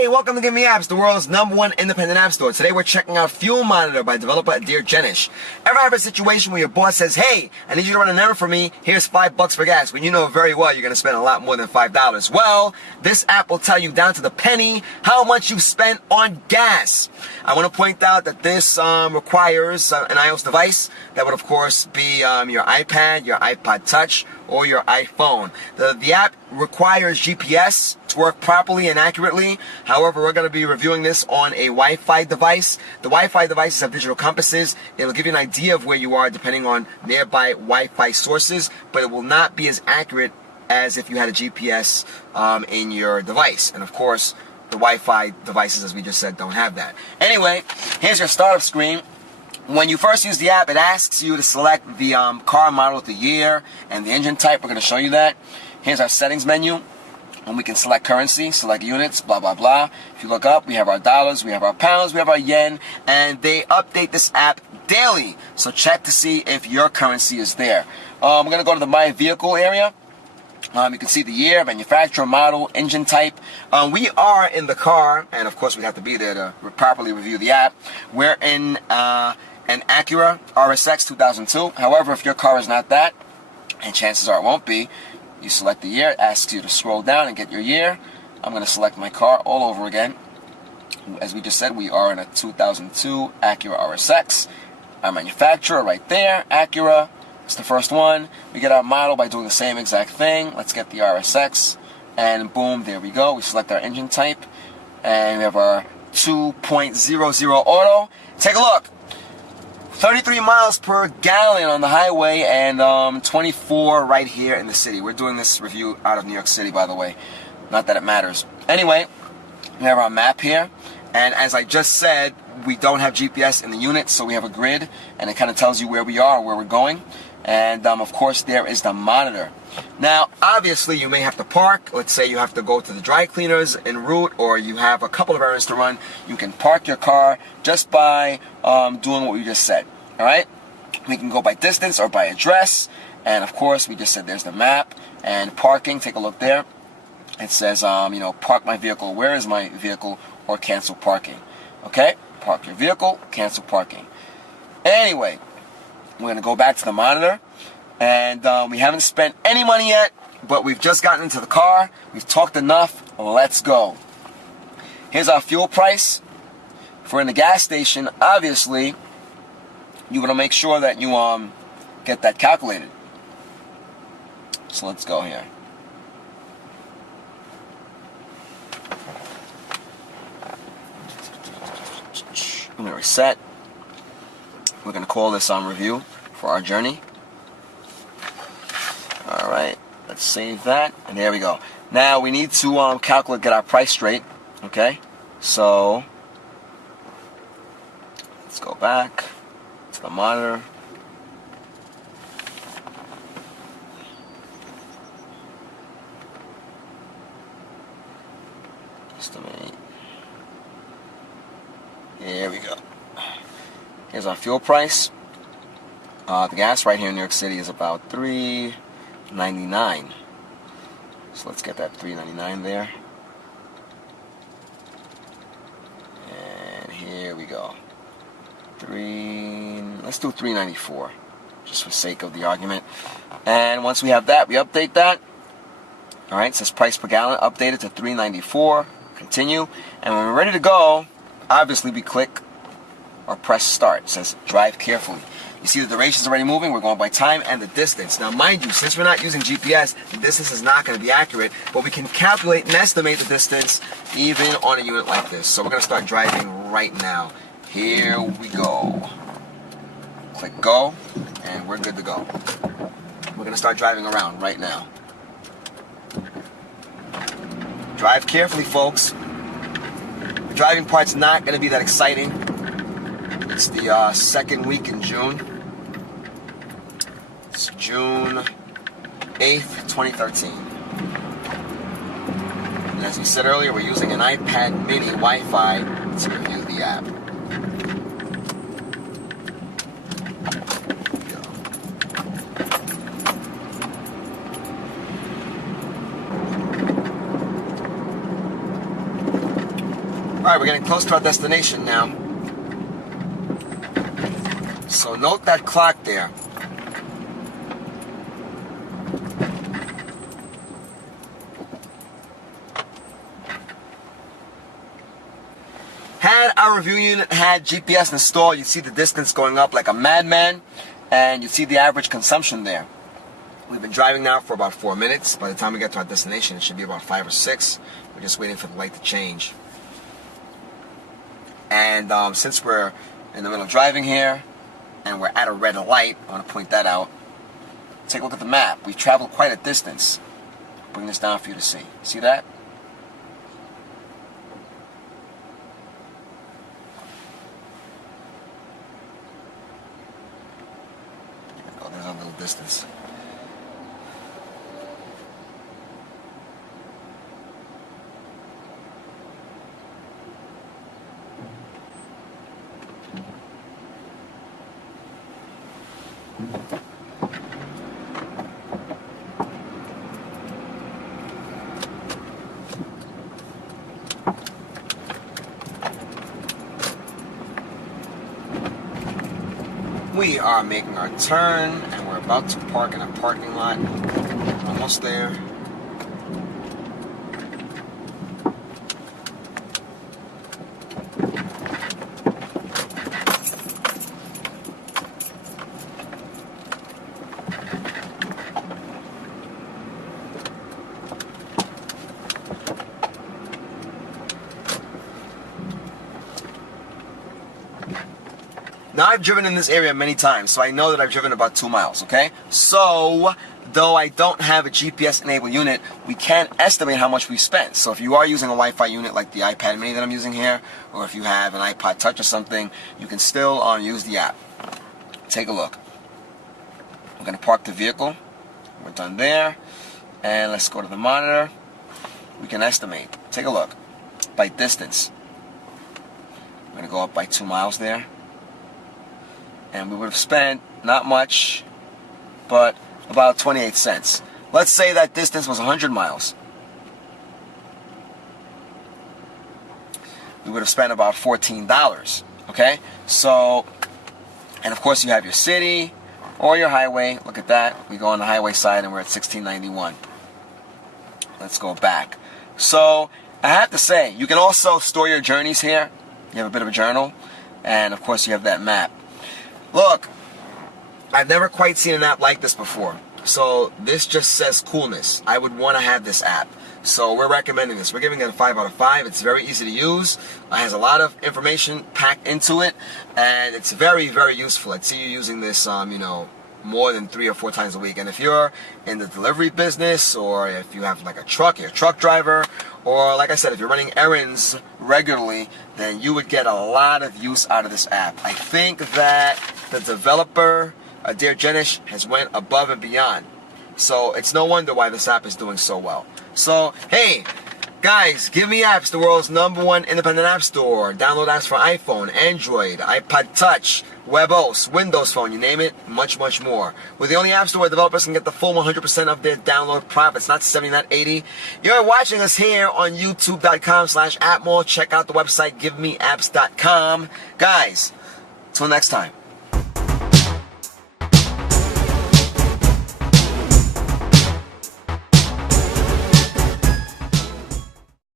Hey, welcome to GiveMeApps, the world's #1 independent app store. Today we're checking out Fuel Monitor by developer Dear Jenish. Ever have a situation where your boss says, hey, I need you to run an errand for me, here's $5 for gas, when you know very well you're going to spend a lot more than $5? Well, this app will tell you down to the penny how much you've spent on gas. I want to point out that this requires an iOS device. That would of course be your iPad, your iPod Touch, or your iPhone. The app requires GPS to work properly and accurately. However, we're going to be reviewing this on a Wi-Fi device. The Wi-Fi devices have digital compasses. It'll give you an idea of where you are depending on nearby Wi-Fi sources, but it will not be as accurate as if you had a GPS in your device. And of course, the Wi-Fi devices, as we just said, don't have that. Anyway, here's your startup screen. When you first use the app, it asks you to select the car model, the year, and the engine type. We're going to show you that. Here's our settings menu, and we can select currency, select units, blah, blah, blah. If you look up, we have our dollars, we have our pounds, we have our yen, and they update this app daily. So check to see if your currency is there. We're going to go to the My Vehicle area. You can see the year, manufacturer, model, engine type. We are in the car, and of course we have to be there to properly review the app. We're in an Acura RSX 2002. However, if your car is not that, and chances are it won't be, you select the year. It asks you to scroll down and get your year. I'm going to select my car all over again. As we just said, we are in a 2002 Acura RSX. Our manufacturer right there, Acura. It's the first one. We get our model by doing the same exact thing. Let's get the RSX, and boom, there we go. We select our engine type, and we have our 2.00 auto. Take a look. 33 miles per gallon on the highway, and 24 right here in the city. We're doing this review out of New York City, by the way. Not that it matters. Anyway, we have our map here, and as I just said, we don't have GPS in the unit, so we have a grid, and it kind of tells you where we are, where we're going. And of course, there is the monitor. Now, obviously, you may have to park. Let's say you have to go to the dry cleaners en route, or you have a couple of errands to run. You can park your car just by doing what we just said. All right? We can go by distance or by address. And of course, we just said there's the map and parking. Take a look there. It says, park my vehicle. Where is my vehicle? Or cancel parking. Okay? Park your vehicle, cancel parking. Anyway, we're going to go back to the monitor, and we haven't spent any money yet, but we've just gotten into the car. We've talked enough. Let's go. Here's our fuel price. If we're in the gas station, obviously, you want to make sure that you get that calculated. So let's go here. I'm going to reset. We're going to call this review for our journey. Alright, let's save that, and there we go. Now we need to get our price straight. Okay, so let's go back to the monitor. Just a minute. Here we go. Here's our fuel price. The gas right here in New York City is about $3.99. So let's get that $3.99 there. And here we go. Let's do $3.94, just for sake of the argument. And once we have that, we update that. All right, it says price per gallon updated to $3.94. Continue. And when we're ready to go, obviously we click or press start. It says drive carefully. You see the duration's already moving. We're going by time and the distance. Now, mind you, since we're not using GPS, the distance is not going to be accurate, but we can calculate and estimate the distance even on a unit like this. So we're going to start driving right now. Here we go. Click go, and we're good to go. We're going to start driving around right now. Drive carefully, folks. The driving part's not going to be that exciting. It's the second week in June. It's June 8th, 2013. And as we said earlier, we're using an iPad mini Wi-Fi to review the app. Alright, we're getting close to our destination now. So note that clock there. Had our review unit had GPS installed, you'd see the distance going up like a madman, and you'd see the average consumption there. We've been driving now for about 4 minutes. By the time we get to our destination, it should be about 5 or 6. We're just waiting for the light to change. And since we're in the middle of driving here, and we're at a red light, I want to point that out. Take a look at the map. We've traveled quite a distance. Bring this down for you to see. See that? Oh, there's a little distance. We are making our turn, and we're about to park in a parking lot. Almost there. Now, I've driven in this area many times, so I know that I've driven about 2 miles, okay? So, though I don't have a GPS-enabled unit, we can estimate how much we spent. So if you are using a Wi-Fi unit like the iPad mini that I'm using here, or if you have an iPod Touch or something, you can still use the app. Take a look. We're going to park the vehicle. We're done there. And let's go to the monitor. We can estimate. Take a look. By distance. We're going to go up by 2 miles there. And we would have spent not much, but about 28 cents. Let's say that distance was 100 miles. We would have spent about $14, okay? So, and of course you have your city or your highway. Look at that. We go on the highway side and we're at $16.91. Let's go back. So, I have to say, you can also store your journeys here. You have a bit of a journal. And of course you have that map. Look, I've never quite seen an app like this before. So this just says coolness. I would want to have this app. So we're recommending this. We're giving it a 5 out of 5. It's very easy to use. It has a lot of information packed into it. And it's very, very useful. I'd see you using this, more than 3 or 4 times a week. And if you're in the delivery business, or if you have like a truck, you're a truck driver, or like I said, if you're running errands regularly, then you would get a lot of use out of this app. I think that the developer, Dear Jenish, has went above and beyond. So it's no wonder why this app is doing so well. So, hey, guys, GiveMeApps, the world's #1 independent app store. Download apps for iPhone, Android, iPod Touch, WebOS, Windows Phone, you name it, much, much more. We're the only app store where developers can get the full 100% of their download profits, not 70, not 80. You're watching us here on youtube.com/appmall. Check out the website, GiveMeApps.com. Guys, till next time.